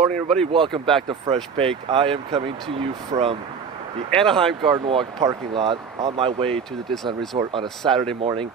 morning, everybody. Welcome back to Fresh Baked. I am coming to you from the Anaheim Garden Walk parking lot on my way to the Disneyland Resort on a Saturday morning.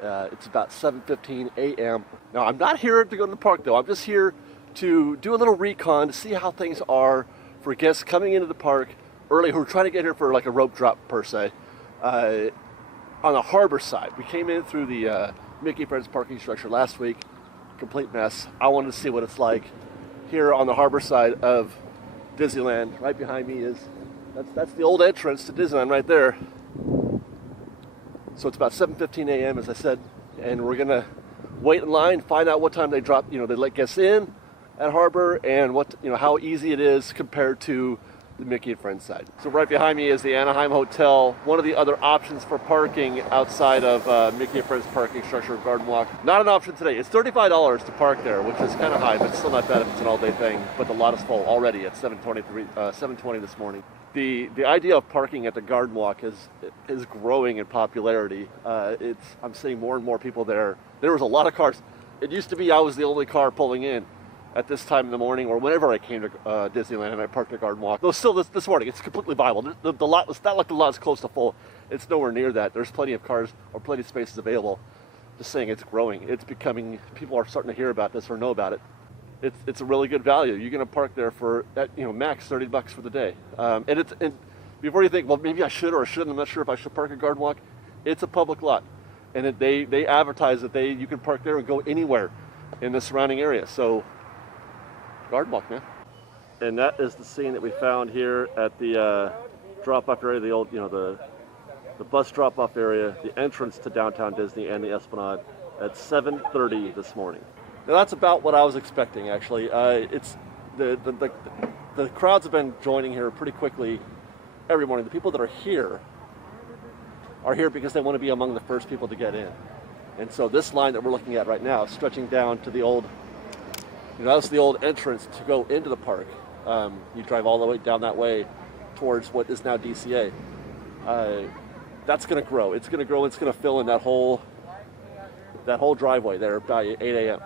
It's about 7:15 a.m. Now, I'm not here to go to the park, though. I'm just here to do a little recon to see how things are for guests coming into the park early who are trying to get here for like a rope drop, per se. On the harbor side, we came in through the Mickey Friends parking structure last week. Complete mess. I wanted to see what it's like here on the harbor side of Disneyland. Right behind me is, that's the old entrance to Disneyland right there. So it's about 7:15 a.m. as I said, and we're gonna wait in line, find out what time they drop, they let guests in at harbor, and what, how easy it is compared to the Mickey and Friends side. So right behind me is the Anaheim Hotel, one of the other options for parking outside of Mickey and Friends parking structure, Garden Walk. Not an option today. It's $35 to park there, which is kind of high, but still not bad if it's an all-day thing. But the lot is full already at 7:20 this morning. The idea of parking at the Garden Walk is growing in popularity. I'm seeing more and more people there. There was a lot of cars. It used to be I was the only car pulling in at this time in the morning, or whenever I came to Disneyland and I parked at Garden Walk. Though still this morning, it's completely viable. The lot, it's not like the lot is close to full. It's nowhere near that. There's plenty of cars or plenty of spaces available. Just saying, it's growing. It's becoming, people are starting to hear about this or know about it. It's a really good value. You're going to park there for max $30 for the day. And before you think, well, maybe I should or I shouldn't, I'm not sure if I should park at Garden Walk. It's a public lot, and they advertise that you can park there and go anywhere in the surrounding area. So Garden Walk, man. And that is the scene that we found here at the drop-off area, the old, the bus drop-off area, the entrance to downtown Disney and the Esplanade at 7:30 this morning. Now that's about what I was expecting, actually. It's the crowds have been joining here pretty quickly every morning. The people that are here because they want to be among the first people to get in. And so this line that we're looking at right now, stretching down to the old, that's the old entrance to go into the park. You drive all the way down that way towards what is now DCA. That's going to grow. It's going to grow. It's going to fill in that whole driveway there by 8 a.m.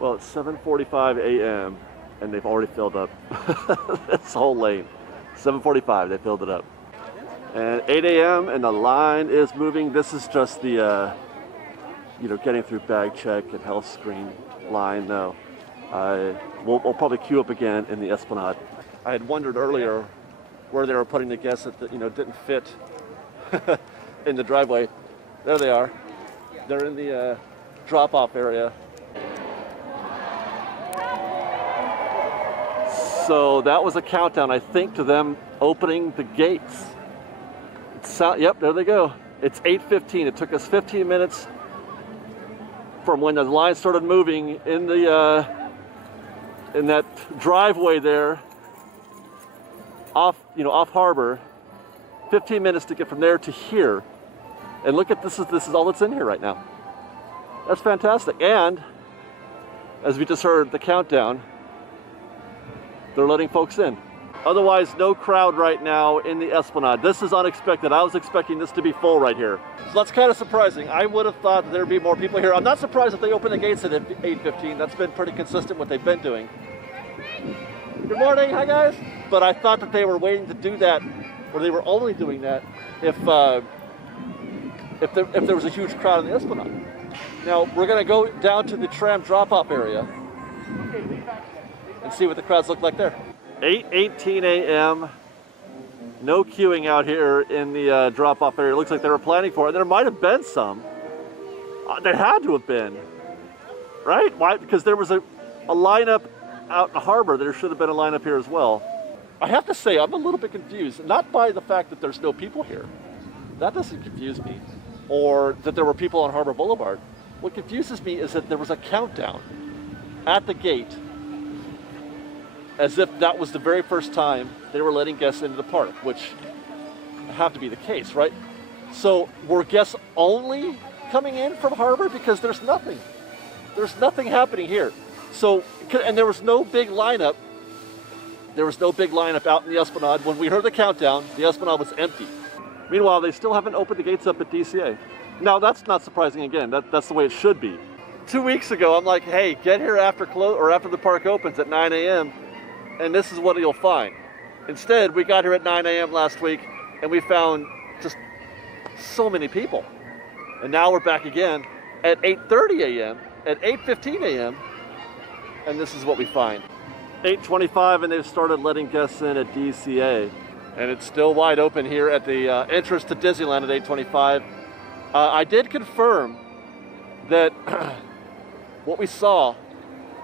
Well, it's 7:45 a.m. and they've already filled up this whole lane. 7:45, they filled it up. And 8 a.m. and the line is moving. This is just the, getting through bag check and health screen line. No, we'll probably queue up again in the Esplanade. I had wondered earlier where they were putting the guests that didn't fit in the driveway. There they are. They're in the drop-off area. So that was a countdown, I think, to them opening the gates. Yep, there they go. It's 8:15. It took us 15 minutes from when the line started moving in that driveway there, off harbor. 15 minutes to get from there to here. And look at this is all that's in here right now. That's fantastic. And as we just heard the countdown, they're letting folks in. Otherwise, no crowd right now in the Esplanade. This is unexpected. I was expecting this to be full right here. So that's kind of surprising. I would have thought that there'd be more people here. I'm not surprised if they open the gates at 8:15. That's been pretty consistent what they've been doing. Good morning, hi guys. But I thought that they were waiting to do that, or they were only doing that if there was a huge crowd in the Esplanade. Now we're gonna go down to the tram drop-off area and see what the crowds look like there. 8:18 a.m. No queuing out here in the drop-off area. It looks like they were planning for it. There might have been some. There had to have been, right? Why? Because there was a lineup out in the harbor. There should have been a lineup here as well. I have to say, I'm a little bit confused. Not by the fact that there's no people here. That doesn't confuse me. Or that there were people on Harbor Boulevard. What confuses me is that there was a countdown at the gate, as if that was the very first time they were letting guests into the park, which have to be the case, right? So were guests only coming in from Harbor? Because there's nothing. There's nothing happening here. So, and there was no big lineup. There was no big lineup out in the Esplanade. When we heard the countdown, the Esplanade was empty. Meanwhile, they still haven't opened the gates up at DCA. Now, that's not surprising again. That's the way it should be. 2 weeks ago, I'm like, hey, get here after the park opens at 9 a.m. and this is what you'll find. Instead, we got here at 9 a.m. last week and we found just so many people. And now we're back again at 8:30 a.m., at 8:15 a.m., and this is what we find. 8:25 and they've started letting guests in at DCA. And it's still wide open here at the entrance to Disneyland at 8:25. I did confirm that what we saw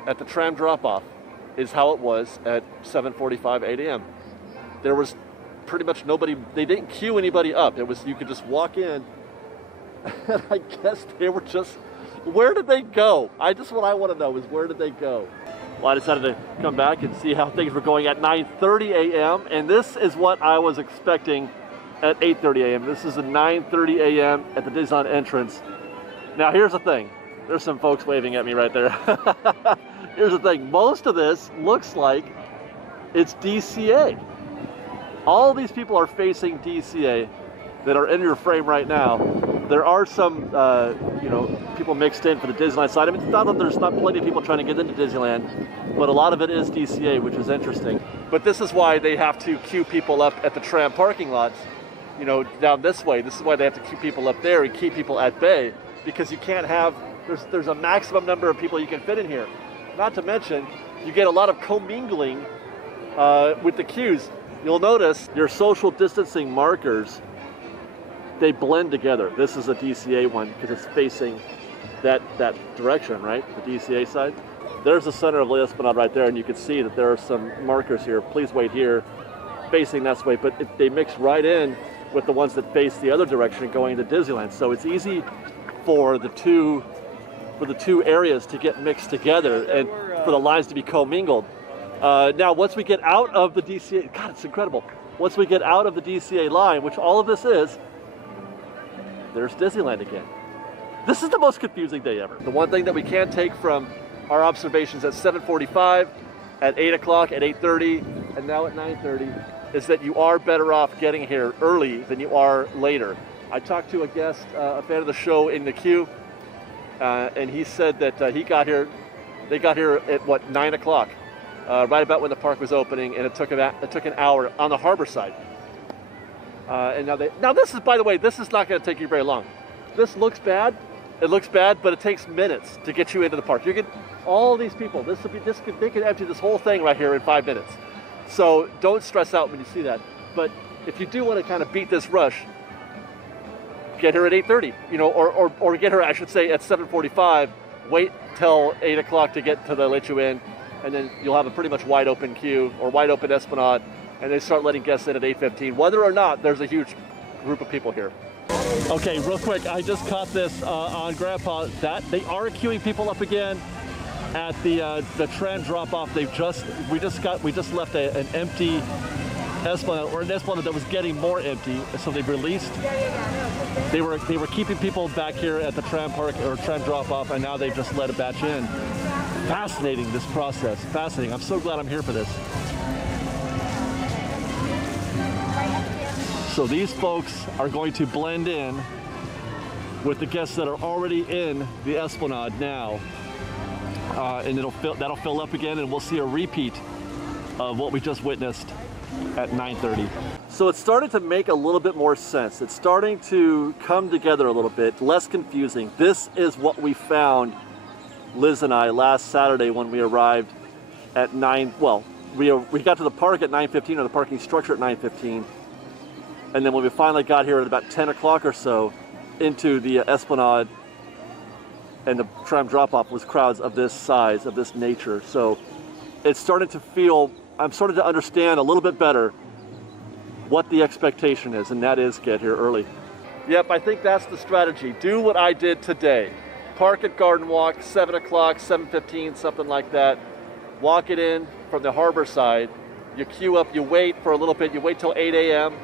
at the tram drop-off is how it was at 7:45, 8 a.m. There was pretty much nobody, they didn't queue anybody up. It was, you could just walk in, and I guess they were just, where did they go? What I want to know is, where did they go? Well, I decided to come back and see how things were going at 9:30 a.m. And this is what I was expecting at 8:30 a.m. This is a 9:30 a.m. at the Disneyland entrance. Now, here's the thing. There's some folks waving at me right there. Here's the thing. Most of this looks like it's DCA. All these people are facing DCA that are in your frame right now. There are some, people mixed in for the Disneyland side. I mean, it's not that there's not plenty of people trying to get into Disneyland, but a lot of it is DCA, which is interesting. But this is why they have to queue people up at the tram parking lots, down this way. This is why they have to queue people up there and keep people at bay, because you can't have, there's a maximum number of people you can fit in here. Not to mention, you get a lot of commingling with the queues. You'll notice your social distancing markers, they blend together. This is a DCA one because it's facing that direction, right? The DCA side. There's the center of the Esplanade right there, and you can see that there are some markers here. Please wait here, facing that way. But they mix right in with the ones that face the other direction going to Disneyland. So it's easy for the two areas to get mixed together and for the lines to be commingled. Now, once we get out of the DCA, God, it's incredible. Once we get out of the DCA line, which all of this is, there's Disneyland again. This is the most confusing day ever. The one thing that we can take from our observations at 7:45, at 8 o'clock, at 8:30, and now at 9:30, is that you are better off getting here early than you are later. I talked to a guest, a fan of the show in the queue, and he said that they got here at 9 o'clock, right about when the park was opening, and it took an hour on the harbor side. And now this is, by the way, this is not going to take you very long. This looks bad. It looks bad, but it takes minutes to get you into the park. You get all these people. They could empty this whole thing right here in 5 minutes. So don't stress out when you see that. But if you do want to kind of beat this rush, get here at 8:30, or get her, I should say, at 7:45. Wait till 8 o'clock to let you in, and then you'll have a pretty much wide open queue or wide open Esplanade. And they start letting guests in at 8:15, whether or not there's a huge group of people here. Okay, real quick, I just caught this on Grandpa, that they are queuing people up again at the tram drop-off. We just left an empty Esplanade, or an Esplanade that was getting more empty. So they've released. They were keeping people back here at the tram park or tram drop-off, and now they've just let a batch in. Fascinating, this process. Fascinating. I'm so glad I'm here for this. So these folks are going to blend in with the guests that are already in the Esplanade now, and that'll fill up again, and we'll see a repeat of what we just witnessed at 9:30. So it's starting to make a little bit more sense. It's starting to come together a little bit, less confusing. This is what we found, Liz and I, last Saturday when we arrived at 9. Well, we got to the park at 9:15, or the parking structure at 9:15. And then when we finally got here at about 10 o'clock or so into the Esplanade, and the tram drop-off was crowds of this size, of this nature. So it's starting to feel, I'm starting to understand a little bit better what the expectation is, and that is get here early. Yep, I think that's the strategy. Do what I did today. Park at Garden Walk, 7 o'clock, 7:15, something like that. Walk it in from the harbor side. You queue up, you wait for a little bit, you wait till 8 a.m.,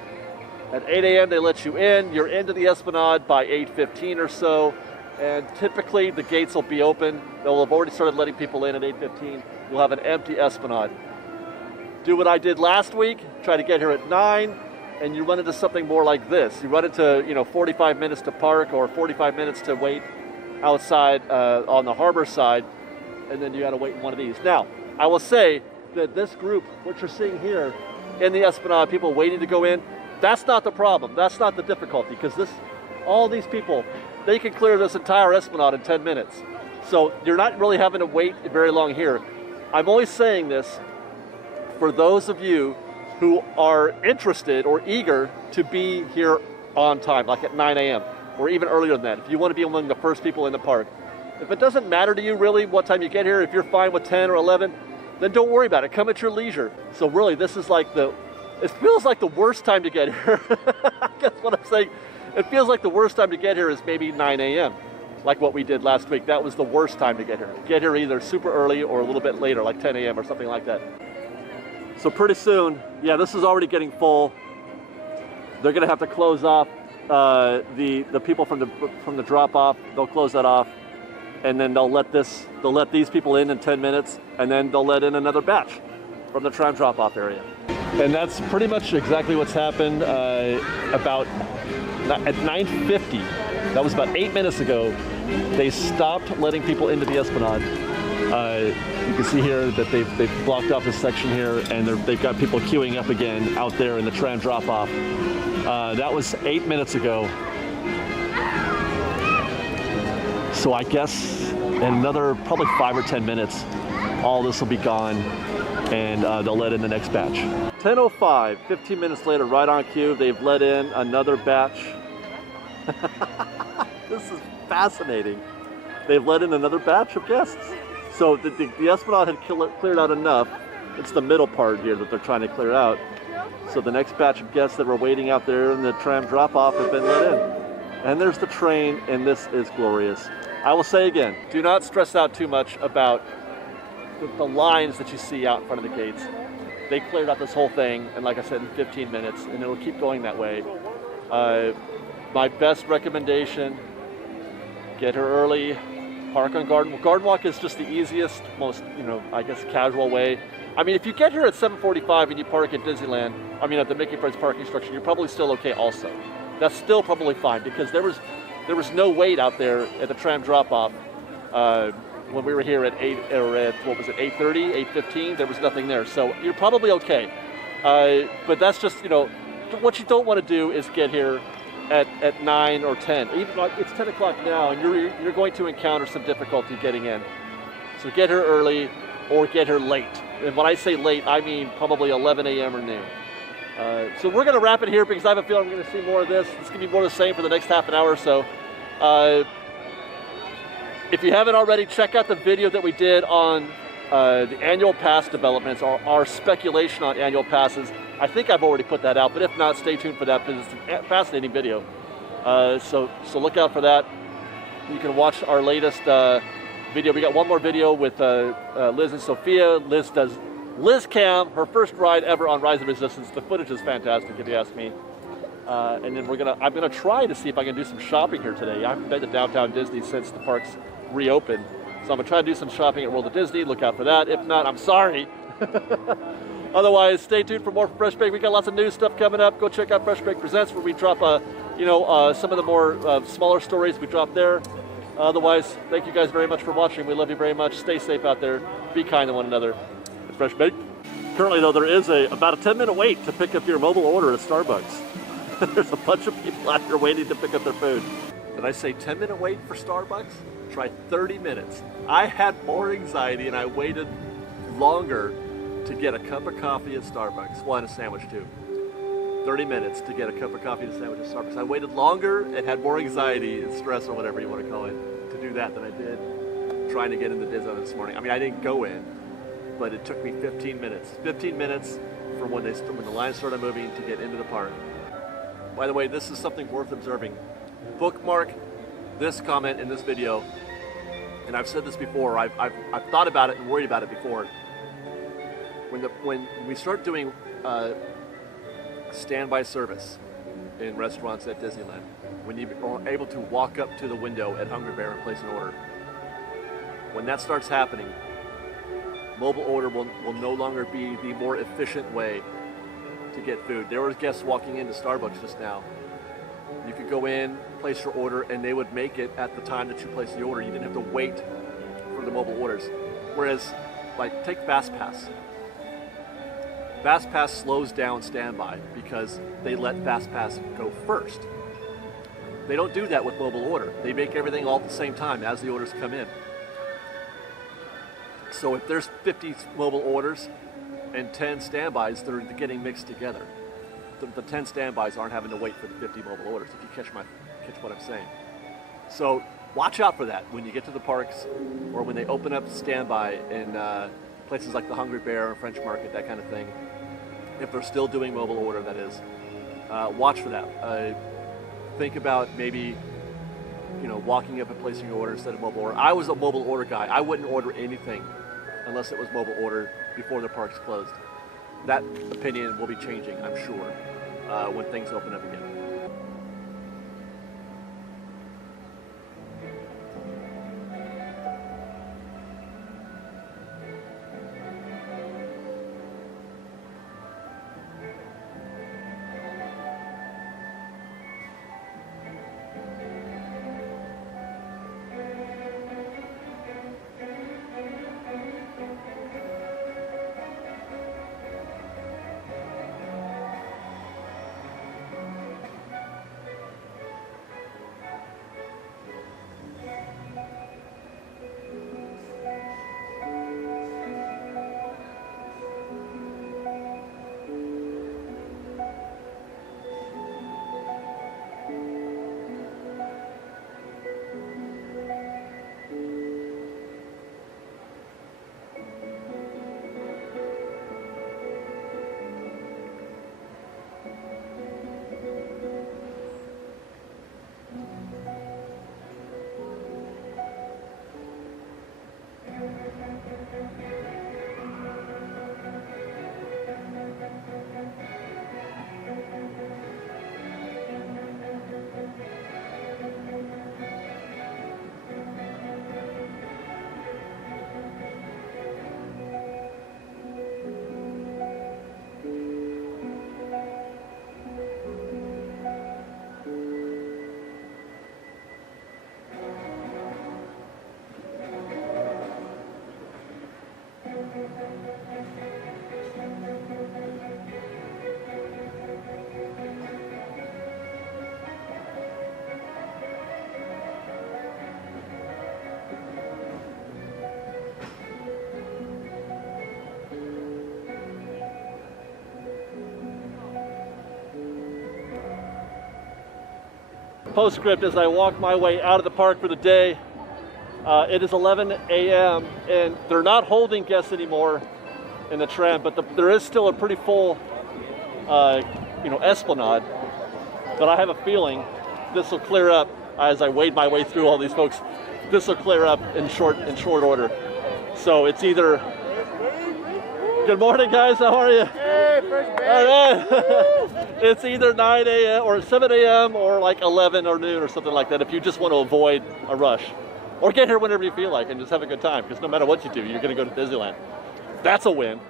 At 8 a.m. they let you in. You're into the Esplanade by 8:15 or so. And typically the gates will be open. They'll have already started letting people in at 8:15. You'll have an empty Esplanade. Do what I did last week. Try to get here at 9, and you run into something more like this. You run into 45 minutes to park or 45 minutes to wait outside on the harbor side, and then you got to wait in one of these. Now, I will say that this group, what you're seeing here in the Esplanade, people waiting to go in, that's not the problem. That's not the difficulty, because all these people, they can clear this entire Esplanade in 10 minutes. So you're not really having to wait very long here. I'm only saying this for those of you who are interested or eager to be here on time, like at 9 a.m. or even earlier than that, if you want to be among the first people in the park. If it doesn't matter to you really what time you get here, if you're fine with 10 or 11, then don't worry about it. Come at your leisure. So really, this is like it feels like the worst time to get here. That's what I'm saying. It feels like the worst time to get here is maybe 9 a.m., like what we did last week. That was the worst time to get here. Get here either super early or a little bit later, like 10 a.m. or something like that. So pretty soon, yeah, this is already getting full. They're gonna have to close off the people from the drop-off. They'll close that off, and then they'll let these people in 10 minutes, and then they'll let in another batch from the tram drop-off area. And that's pretty much exactly what's happened. About at 9:50, that was about 8 minutes ago, they stopped letting people into the Esplanade. You can see here that they've blocked off this section here, and they've got people queuing up again out there in the tram drop-off. That was 8 minutes ago. So I guess in another probably 5 or 10 minutes, all this will be gone, and they'll let in the next batch. 10:05, 15 minutes later, right on cue, they've let in another batch. This is fascinating. They've let in another batch of guests. So the Esplanade had cleared out enough. It's the middle part here that they're trying to clear out. So the next batch of guests that were waiting out there in the tram drop-off have been let in. And there's the train, and this is glorious. I will say again, do not stress out too much about the lines that you see out in front of the gates. They cleared out this whole thing, and like I said, in 15 minutes, and it'll keep going that way. My best recommendation, get here early, park on Garden. Garden Walk is just the easiest, most, I guess, casual way. I mean, if you get here at 7:45 and you park at Disneyland, at the Mickey Friends parking structure, you're probably still okay also. That's still probably fine, because there was no wait out there at the tram drop-off when we were here at 8:30, 8:15, there was nothing there. So you're probably okay. But that's just, what you don't want to do is get here at 9 or 10. Even like it's 10 o'clock now, and you're going to encounter some difficulty getting in. So get here early or get here late. And when I say late, I mean probably 11 a.m. or noon. So we're going to wrap it here, because I have a feeling we're going to see more of this. It's going to be more of the same for the next half an hour or so. If you haven't already, check out the video that we did on the annual pass developments, or our speculation on annual passes. I think I've already put that out, but if not, stay tuned for that, because it's a fascinating video. So look out for that. You can watch our latest video. We got one more video with Liz and Sophia. Liz does Liz Cam, her first ride ever on Rise of Resistance. The footage is fantastic, if you ask me. And then I'm gonna try to see if I can do some shopping here today. I haven't been to downtown Disney since the parks reopened. So I'm gonna try to do some shopping at World of Disney. Look out for that. If not, I'm sorry. Otherwise, stay tuned for more from FreshBaked. We got lots of new stuff coming up. Go check out FreshBaked Presents, where we drop some of the more smaller stories we drop there. Otherwise, thank you guys very much for watching. We love you very much. Stay safe out there. Be kind to one another. It's FreshBaked. Currently, though, there is about a 10-minute wait to pick up your mobile order at Starbucks. There's a bunch of people out here waiting to pick up their food. Did I say 10-minute wait for Starbucks? Try 30 minutes. I had more anxiety, and I waited longer to get a cup of coffee at Starbucks. Well, and a sandwich too. 30 minutes to get a cup of coffee and a sandwich at Starbucks. I waited longer and had more anxiety and stress, or whatever you want to call it, to do that than I did trying to get into Disneyland this morning. I mean, I didn't go in, but it took me 15 minutes. 15 minutes from when the lines started moving to get into the park. By the way, this is something worth observing. Bookmark this comment in this video, and I've said this before. I've thought about it and worried about it before. When we start doing standby service, in restaurants at Disneyland. When you are able to walk up to the window at Hungry Bear and place an order. When that starts happening, mobile order will no longer be the more efficient way to get food. There were guests walking into Starbucks just now. You could go in, place your order, and they would make it at the time that you place the order. You didn't have to wait for the mobile orders. Whereas, like, take FastPass. FastPass slows down standby because they let FastPass go first. They don't do that with mobile order. They make everything all at the same time as the orders come in. So if there's 50 mobile orders and 10 standbys, they're getting mixed together. The 10 standbys aren't having to wait for the 50 mobile orders, if you catch what I'm saying. So watch out for that when you get to the parks or when they open up standby in places like the Hungry Bear and French Market, that kind of thing. If they're still doing mobile order, that is. Watch for that. Think about maybe, walking up and placing your order instead of mobile order. I was a mobile order guy. I wouldn't order anything unless it was mobile order before the parks closed. That opinion will be changing, I'm sure, when things open up again. Postscript as I walk my way out of the park for the day. It is 11 a.m. and they're not holding guests anymore in the tram, but there is still a pretty full, esplanade. But I have a feeling this will clear up as I wade my way through all these folks. This will clear up in short order. So it's either. Good morning, guys. How are you? Hey, FreshBaked. All right. It's either 9 a.m. or 7 a.m. or like 11 or noon or something like that if you just want to avoid a rush. Or get here whenever you feel like and just have a good time, because no matter what you do, you're going to go to Disneyland. That's a win.